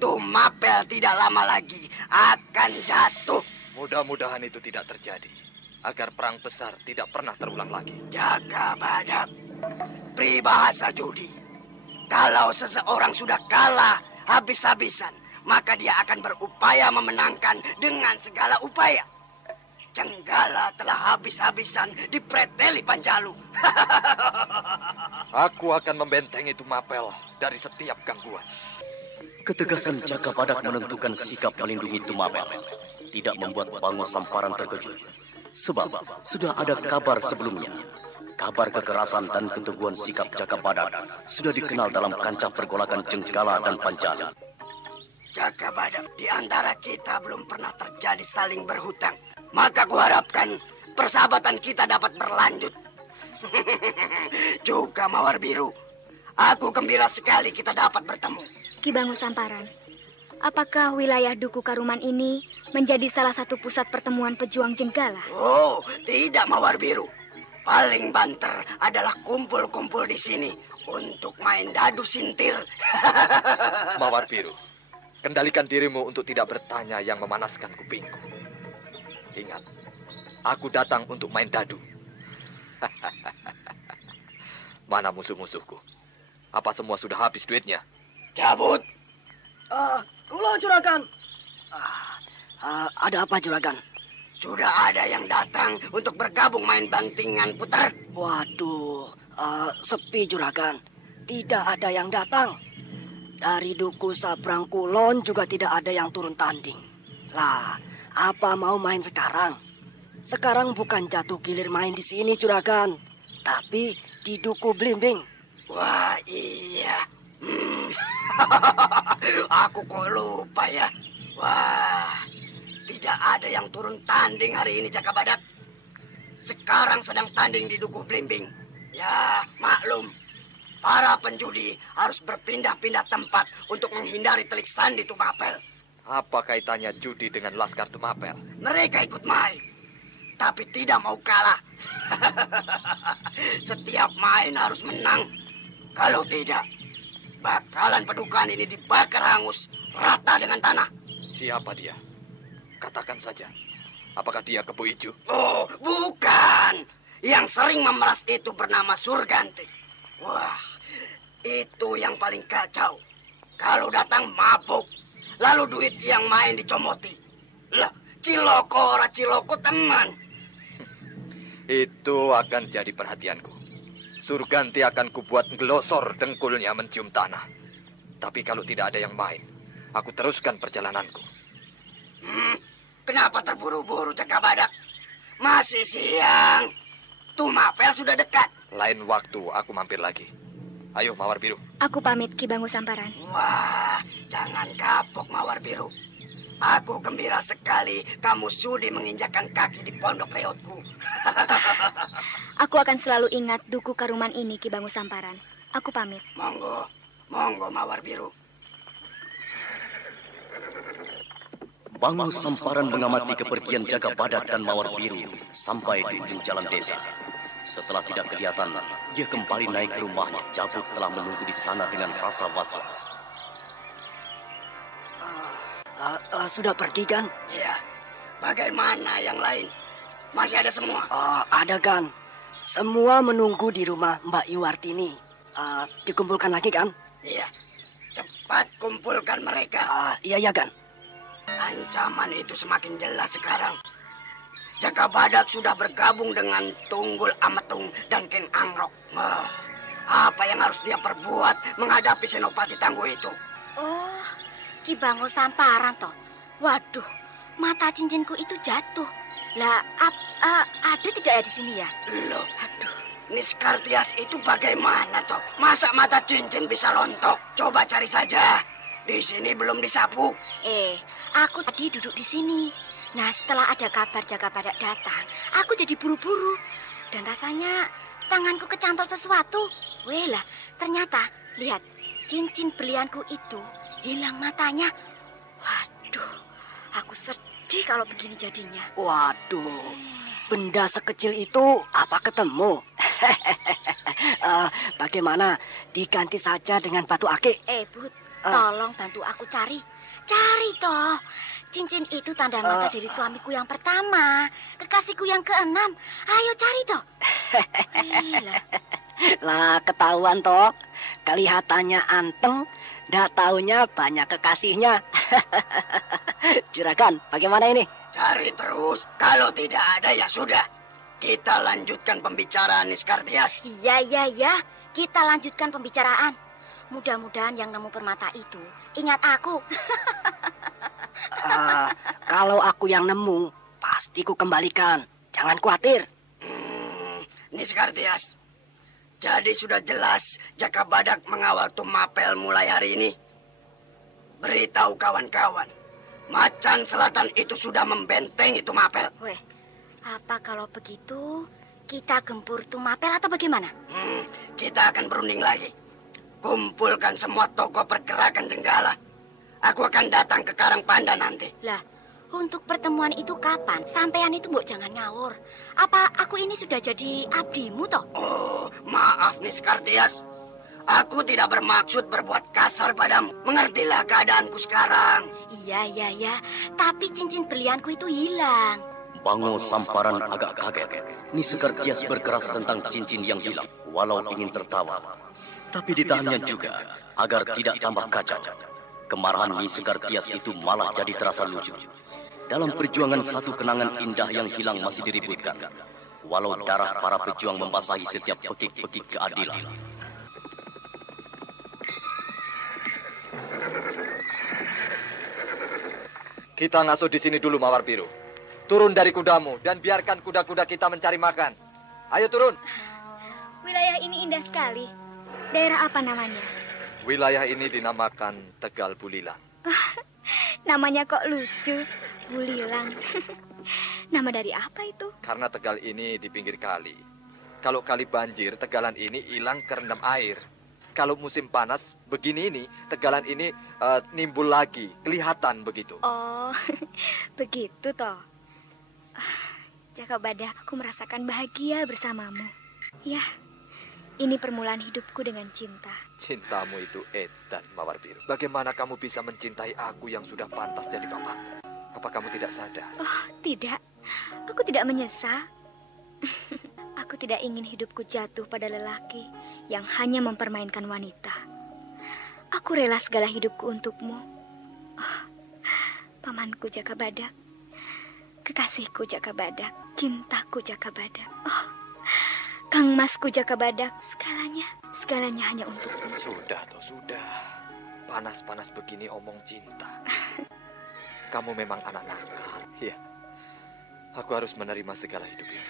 Tumapel tidak lama lagi akan jatuh. Mudah-mudahan itu tidak terjadi. Agar perang besar tidak pernah terulang lagi. Jaka Badak. Peribahasa judi. Kalau seseorang sudah kalah habis-habisan, maka dia akan berupaya memenangkan dengan segala upaya. Cenggala telah habis-habisan dipreteli Panjalu. Aku akan membentengi Tumapel dari setiap gangguan. Ketegasan Jaka Badak menentukan sikap melindungi Tumapel tidak membuat Bango Samparan terkejut. Sebab sudah ada kabar sebelumnya. Kabar kekerasan dan keteguhan sikap Jaka Badak sudah dikenal dalam kancah pergolakan Cenggala dan Panjalu. Jaka Badak, di antara kita belum pernah terjadi saling berhutang. Maka kuharapkan persahabatan kita dapat berlanjut. Juga Mawar Biru, aku gembira sekali kita dapat bertemu. Ki Bango Samparan, apakah wilayah Duku Karuman ini menjadi salah satu pusat pertemuan pejuang Cenggala? Oh, tidak Mawar Biru. Paling banter adalah kumpul-kumpul di sini untuk main dadu sintir. Mawar Biru, kendalikan dirimu untuk tidak bertanya yang memanaskan kupingku. Ingat, aku datang untuk main dadu. Mana musuh-musuhku? Apa semua sudah habis duitnya? Cabut. Kulo Juragan. Ada apa Juragan? Sudah ada yang datang untuk bergabung main bantingan putar. Waduh, sepi Juragan. Tidak ada yang datang. Dari Duku Sabrang Kulon juga tidak ada yang turun tanding. Lah, apa mau main sekarang? Sekarang bukan jatuh gilir main di sini Juragan, tapi di Duku Blimbing. Wah, iya. Aku kok lupa ya. Wah, tidak ada yang turun tanding hari ini Jaka Badak. Sekarang sedang tanding di Duku Blimbing. Ya, maklum. Para penjudi harus berpindah-pindah tempat untuk menghindari telik sandi Tumapel. Apa kaitannya judi dengan Laskar Tumapel? Mereka ikut main, tapi tidak mau kalah. Setiap main harus menang. Kalau tidak, bakalan pedukan ini dibakar hangus rata dengan tanah. Siapa dia? Katakan saja. Apakah dia Kebo Ijo? Oh, bukan. Yang sering memeras itu bernama Surganti. Wah, itu yang paling kacau. Kalau datang mabuk, lalu duit yang main dicomoti. Lah, ciloko ora ciloko teman. Itu akan jadi perhatianku. Surganti akan kubuat ngelosor dengkulnya mencium tanah. Tapi kalau tidak ada yang main, aku teruskan perjalananku. Kenapa terburu-buru Jaka Badak? Masih siang. Tumapel sudah dekat. Lain waktu aku mampir lagi. Ayo Mawar Biru. Aku pamit Ki Bango Samparan. Wah, jangan kapok Mawar Biru. Aku gembira sekali kamu sudi menginjakkan kaki di pondok reotku. Aku akan selalu ingat Duku Karuman ini Ki Bango Samparan. Aku pamit. Monggo, monggo Mawar Biru. Bango Samparan mengamati kepergian Jaka Badak dan Mawar Biru sampai di ujung jalan desa. Setelah tidak kelihatan, dia kembali naik ke rumahnya. Jabuk telah menunggu di sana dengan rasa was-was. Sudah pergi kan? Iya. Bagaimana yang lain? Masih ada semua? Ada kan. Semua menunggu di rumah Mbak Yuwartini. Dikumpulkan lagi kan? Iya. Cepat kumpulkan mereka. Iya kan. Ancaman itu semakin jelas sekarang. Jaka Badak sudah bergabung dengan Tunggul Ametung dan Ken Angrok. Apa yang harus dia perbuat menghadapi Senopati Tangguh itu? Oh, Ki Bango Samparan toh. Waduh, mata cincinku itu jatuh. Lah, ada tidak ya di sini ya? Loh, aduh. Niskartias itu bagaimana toh? Masa mata cincin bisa rontok? Coba cari saja. Di sini belum disapu. Aku tadi duduk di sini. Nah, setelah ada kabar Jaka Badak datang, aku jadi buru-buru. Dan rasanya tanganku kecantol sesuatu. Weh lah, ternyata, lihat, cincin berlianku itu hilang matanya. Waduh, aku sedih kalau begini jadinya. Waduh, benda sekecil itu apa ketemu? Bagaimana, diganti saja dengan batu akik? Bud, tolong bantu aku cari. Cari toh. Cincin itu tanda mata dari suamiku yang pertama, kekasihku yang ke-6. Ayo cari toh. Lah ketahuan toh. Kelihatannya anteng, ndak taunya banyak kekasihnya. Juragan, bagaimana ini? Cari terus. Kalau tidak ada ya sudah. Kita lanjutkan pembicaraan Niskartias. Iya. Kita lanjutkan pembicaraan. Mudah-mudahan yang nemu permata itu ingat aku. Kalau aku yang nemu, pasti ku kembalikan. Jangan khawatir. Niskartias, jadi sudah jelas Jaka Badak mengawal Tumapel mulai hari ini. Beritahu kawan-kawan, Macan Selatan itu sudah membentengi Tumapel. Weh, apa kalau begitu kita gempur Tumapel atau bagaimana? Kita akan berunding lagi. Kumpulkan semua tokoh pergerakan Jenggala. Aku akan datang ke Karang Pandan nanti. Lah, untuk pertemuan itu kapan? Sampean itu mbok jangan ngawur. Apa aku ini sudah jadi abdimu toh? Oh, maaf Niskartias. Aku tidak bermaksud berbuat kasar padamu. Mengertilah keadaanku sekarang. Iya. Tapi cincin berlianku itu hilang. Bango Samparan agak kaget. Niskartias berkeras tentang cincin yang hilang. Walau ingin tertawa, tapi ditahannya juga agar tidak tambah kacau. Kemarahan Niskartias itu malah jadi terasa lucu. Dalam perjuangan satu kenangan indah yang hilang masih diributkan. Walau darah para pejuang membasahi setiap pekik-pekik keadilan. Kita ngasuh di sini dulu, Mawar Biru. Turun dari kudamu dan biarkan kuda-kuda kita mencari makan. Ayo turun. Wilayah ini indah sekali. Daerah apa namanya? Wilayah ini dinamakan Tegal Bulilang. Namanya kok lucu, Bulilang. Nama dari apa itu? Karena Tegal ini di pinggir kali. Kalau kali banjir, Tegalan ini hilang kerendam air. Kalau musim panas, begini ini, Tegalan ini nimbul lagi, kelihatan begitu. Oh, begitu toh. Jaka Badak, aku merasakan bahagia bersamamu. Ya, ini permulaan hidupku dengan cinta. Cintamu itu edan, Mawar Biru. Bagaimana kamu bisa mencintai aku yang sudah pantas jadi bapakku? Apa kamu tidak sadar? Oh, tidak. Aku tidak menyesal. Aku tidak ingin hidupku jatuh pada lelaki yang hanya mempermainkan wanita. Aku rela segala hidupku untukmu. Oh, pamanku Jaka Badak. Kekasihku Jaka Badak. Cintaku Jaka Badak. Oh, Kang Masku Jaka Badak. Segalanya hanya untukmu. Sudah. Panas-panas begini omong cinta. Kamu memang anak nakal. Iya. Aku harus menerima segala hidup ini.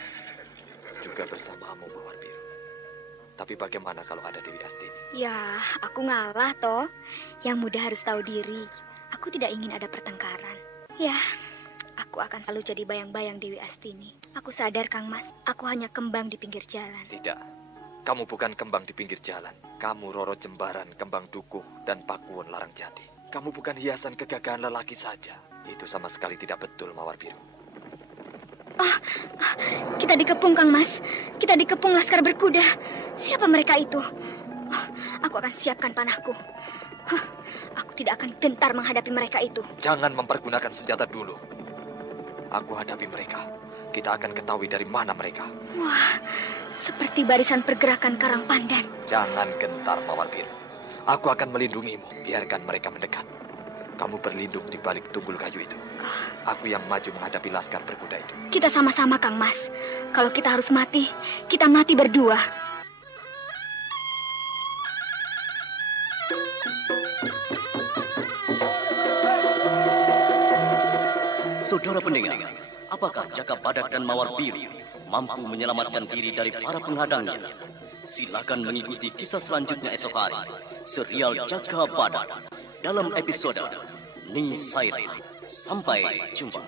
Juga bersamamu, Mawar Biru. Tapi bagaimana kalau ada Dewi Astini? Ya, aku ngalah toh. Yang muda harus tahu diri. Aku tidak ingin ada pertengkaran. Ya, aku akan selalu jadi bayang-bayang Dewi Astini. Aku sadar, Kang Mas, aku hanya kembang di pinggir jalan. Tidak. Kamu bukan kembang di pinggir jalan. Kamu Roro Jembaran, kembang dukuh, dan pakuwon larang jati. Kamu bukan hiasan kegagahan lelaki saja. Itu sama sekali tidak betul, Mawar Biru. Kita dikepung, Kang Mas. Kita dikepung laskar berkuda. Siapa mereka itu? Aku akan siapkan panahku. Aku tidak akan gentar menghadapi mereka itu. Jangan mempergunakan senjata dulu. Aku hadapi mereka. Kita akan ketahui dari mana mereka. Wah, seperti barisan pergerakan Karang Pandan. Jangan gentar, Mawar Biru. Aku akan melindungimu. Biarkan mereka mendekat. Kamu berlindung di balik tunggul kayu itu. Aku yang maju menghadapi laskar berkuda itu. Kita sama-sama, Kang Mas. Kalau kita harus mati, kita mati berdua. Saudara pendengar, apakah Jaka Badak dan Mawar Biru mampu menyelamatkan diri dari para penghadangnya? Silakan mengikuti kisah selanjutnya esok hari. Serial Jaka Badak dalam episode Ni Sairi. Sampai jumpa.